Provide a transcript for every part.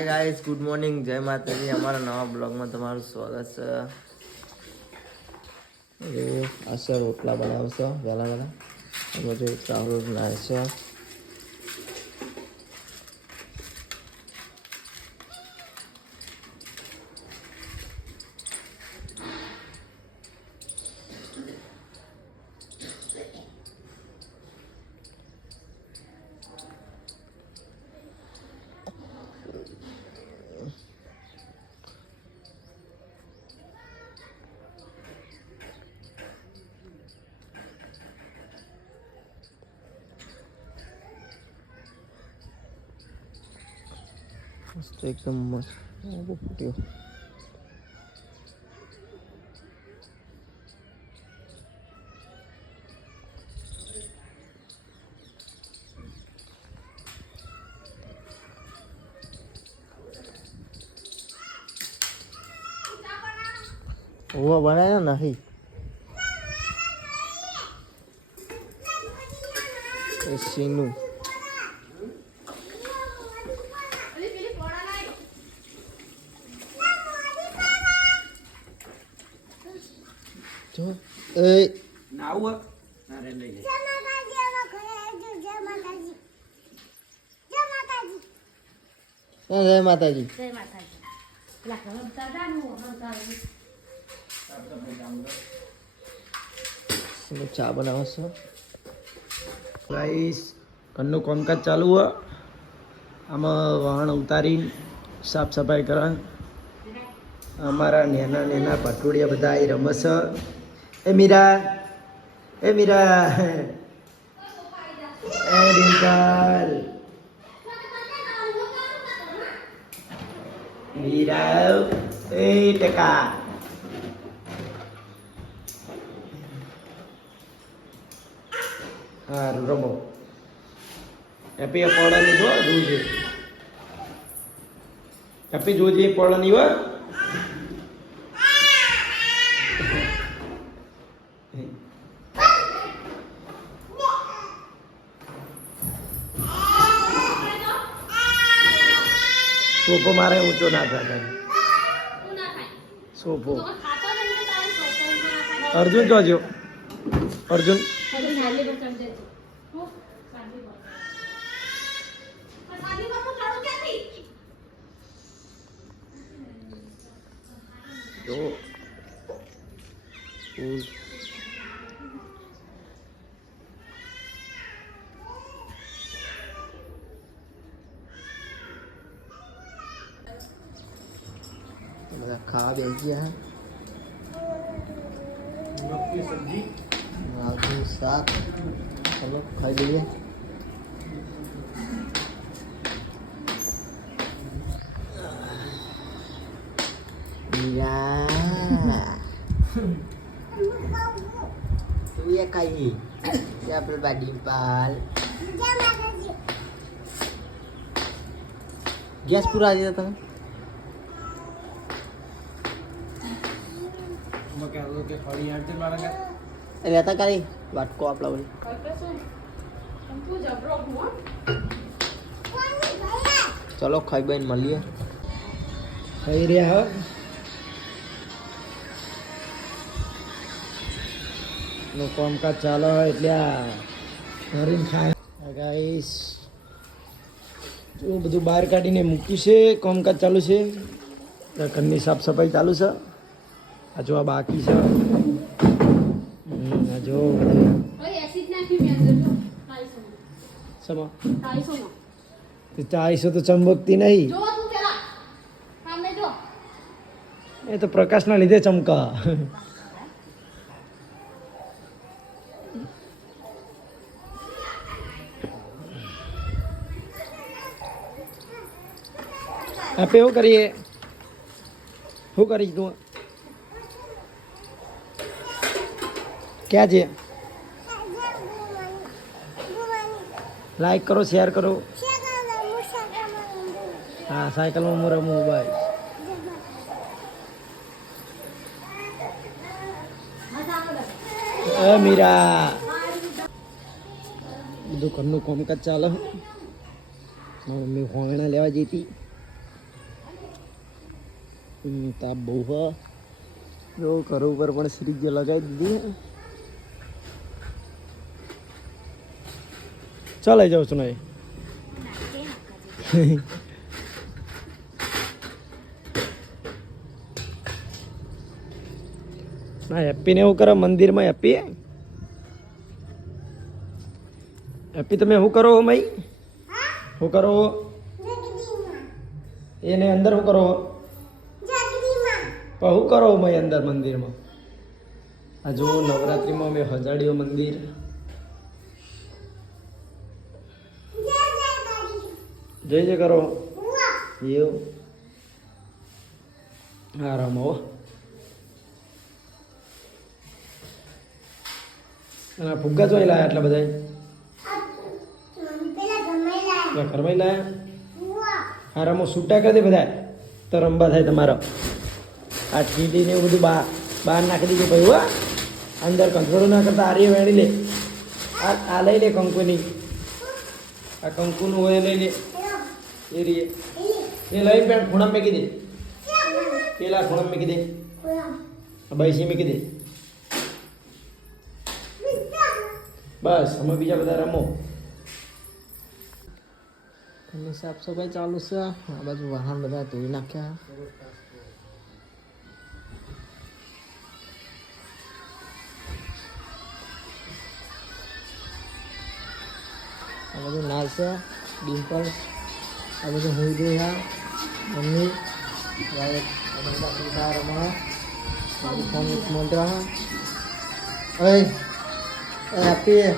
Hi guys, good morning, જય માતાજી. અમારા નવા બ્લોગમાં તમારું સ્વાગત છે. આશા રોટલા બનાવશો વહેલા વહેલા. બધું ચાવલ નાખશો. મસ્ત એકદમ મસ્ત ફૂટ્યો. वो बनाया नहीं सीनू जो ए ના આવું ના રે લઈ લે. जय माताजी. ચા બનાવો છો ગાઈસ ઘરનું કામકાજ ચાલુ હોય. આમાં વાહણ ઉતારી સાફ સફાઈ કરવા. અમારા નેના નેના પટોડિયા બધા અહીં રમે છે. એ મીરા એ ડિમ્પલ મીરા એ ટકા હા રમો. એપી પડવાની જો જોજે. એપી જોજે પડવાની હોય. સોફો મારે ઊંચો ના થાય. સોફો અર્જુન જોજો. અર્જુન જો બધા ખાવા બેસી ગયા. સબ્જી આલુ શાક. ચલો ખાઈ લઈએ. તું એ ખાઈ આપણે બાડી પાલ ગેસ પૂરા દીધા તમે. રહેતા કરી વાટકો આપલા બોલી. ચલો ખાઈ બેન મળીએ. ખાઈ રહ્યા હો. નો કામકાજ ચાલો એટલે આ ધરીને ખાય. ગાઈસ જો બધું બહાર કાઢીને મૂક્યું છે. કામકાજ ચાલુ છે. ઘરની સાફ સફાઈ ચાલુ છે. આ જો આ બાકી છે. આ જો ચાઈસો તો ચમકતી નહીં. એ તો પ્રકાશના લીધે ચમકા. આપે શું કરીએ? શું કરીશ તું? ક્યાં છે? લાઈક કરો, શેર કરો. હા, સાયકલમાં હું રમું ભાઈ. મીરા બધું ઘરનું કામકાજ ચાલે. મમ્મી હોયણા લેવા જતી. તાપ બહુ હા જો ઘર ઉપર પણ સિરીજ લગાવી દીધી ચાલ આવી જાઉં છું નહીં ના હેપ્પી ને એવું કરો મંદિરમાં હેપ્પી હેપ્પી તમે શું કરો મઈ શું કરો એને અંદર શું કરો પણ શું કરો મઈ અંદર મંદિરમાં આ જો નવરાત્રિમાં અમે હજાડીઓ મંદિર જય જય કરો એવું આરામ હો અને ફુગ્ગા જોઈ લાયા એટલા બધા ઘરમાં લાયા હા રમો છૂટા કરી દે બધા તો રમવા થાય તમારો આ ઠીટી ને એવું બધું બહાર નાખી દીધું ભાઈ હો અંદર કંટ્રોલ ના કરતા આર્ય વેણી લે આ લઈ લે કંકુની આ કંકુનું હોય લઈ લે એ રીએ એ લઈ પેન્ટ ખૂણા મેકી દે પેલા ખૂણા મેકી દે બાઈસી મેકી દે બસ અમે બીજા બધા રમો એની સાફ સફાઈ ચાલુ છે આ બાજુ વાહન બધા ધોઈ નાખ્યા આ બધું નાચશે ડિમ્પલ આ બધું હું ગઈ મમ્મી રમા ફોન મોટા ઓય હેપી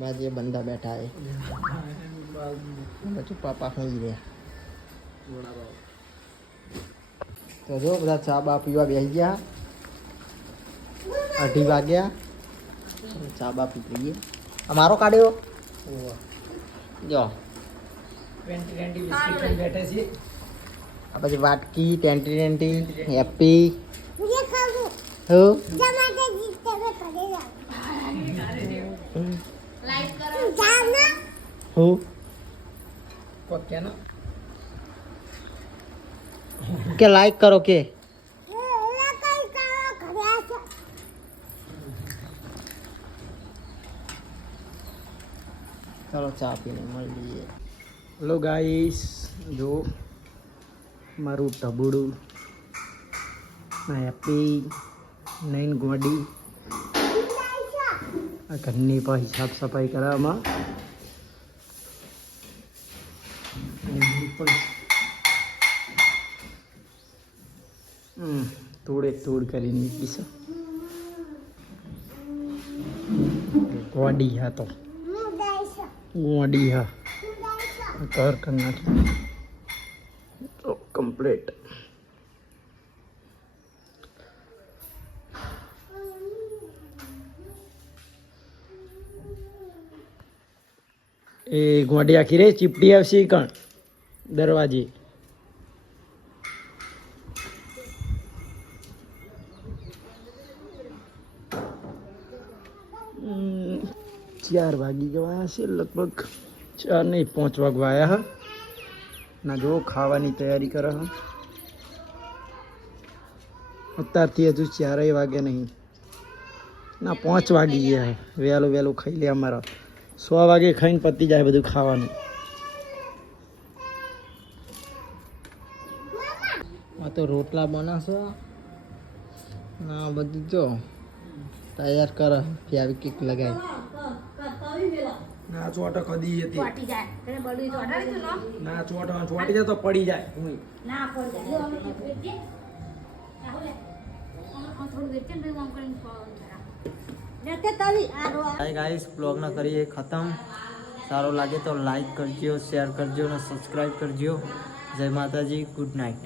बाद ये बंदा बैठा है बच्चों पापा खाई રહ્યા તો જો બધા ચા બા પીવા બેસી ગયા 2:30 વાગ્યા ચા બા પી લઈએ અમારો કાઢ્યો જો બેઠે છે આ પછી વાટકી ટેન્ટી હેપી હો હો કે લાઈક કરો કે ચાલો ચા પીને મળીએ હેલો ગાઈસ જો મારું ઢબુડું હેપી નૈન ગોડી આ ઘરની પણ સાફ સફાઈ કરવામાં તોડ કરીને મૂકીશું ગોડી હા તો ગોડી હા કર કરી નાખી તો કમ્પ્લીટ એ ગોડી આખી રે ચીપટી આવશે કણ દરવાજે ચાર વાગી ગયા છે લગભગ 4 નહીં 5 વાગવા આવ્યા હા ના જો ખાવાની તૈયારી કરે હા અત્યારથી હજુ 4 વાગ્યા નહીં ના 5 વાગી ગયા વહેલું ખાઈ લે અમારા 6 વાગે ખાઈને પતી જાય બધું ખાવાનું આ તો રોટલા બનાવશો ના બધું જો તૈયાર કર ફેવિક્વિક લગાવી ના ચોટ કદી હતી ના ચોટી જાય તો પડી જાય હાય ગાઈસ બ્લોગના કરીએ ખતમ સારો લાગે તો લાઈક કરજો શેર કરજો અને સબસ્ક્રાઈબ કરજો જય માતાજી ગુડ નાઇટ